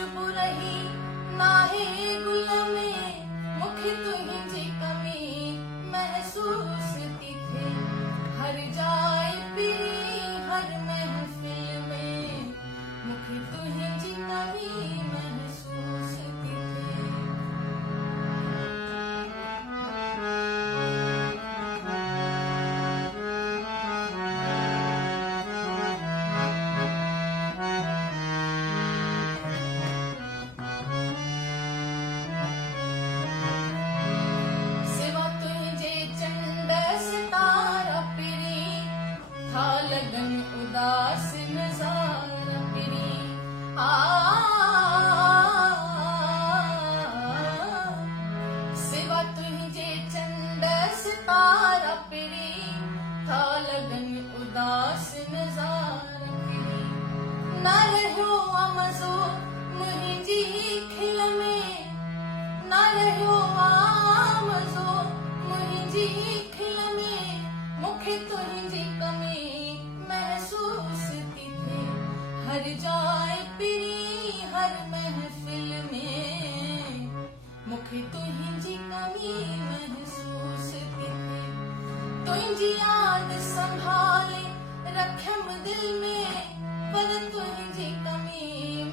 खुशबू रही नाहे गुल में, मुखे तुझी कमी महसूस थी थे। हर जाए पिरी हर महफिल में, मुखे तुझी कमी महसूस थी थे। सिवा तुझे चंड सितारा पिरी, था लगन उदास नजारा पिरी। सिवा तुझे चंड सितारा पिरी, था लगन उदास नजारा पिरी। न रहो मज़ो मुंहिंजी खिल में, न रहो मज़ो मुंहिंजी खिल में, मुखे तुझी कमी महसूस थी थे। हर जाए पिरी हर महफिल में, मुखे तुझी कमी महसूस थी थे। तुझी याद संभाले रखम दिल में, पर तुझी कमी